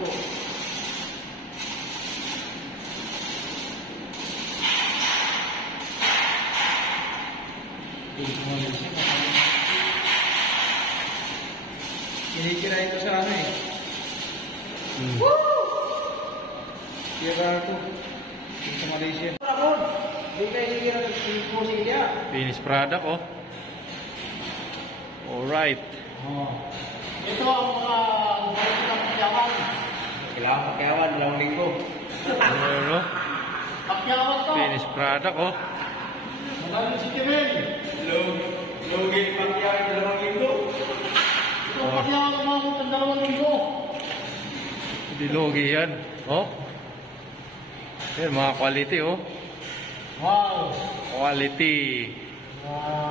ko. Kinikira ito sa ano eh. Woo! Kira ito. Sa Malaysia. Ramon! Di kayo kira ito sa India. Finished product, oh. Alright. Oh. Ito ang mga balik ng pakyawan. Kailangan pakyawan, 2 linggo. Ano? Pakyawan to. Finished product, oh. Magaling si Kevin. Lugi pakyawan 2 linggo. Ito ang pakyawan umabot ng 2 linggo. Hindi logi yan. Oh. Yan, mga quality, oh. Wow. Quality. Wow.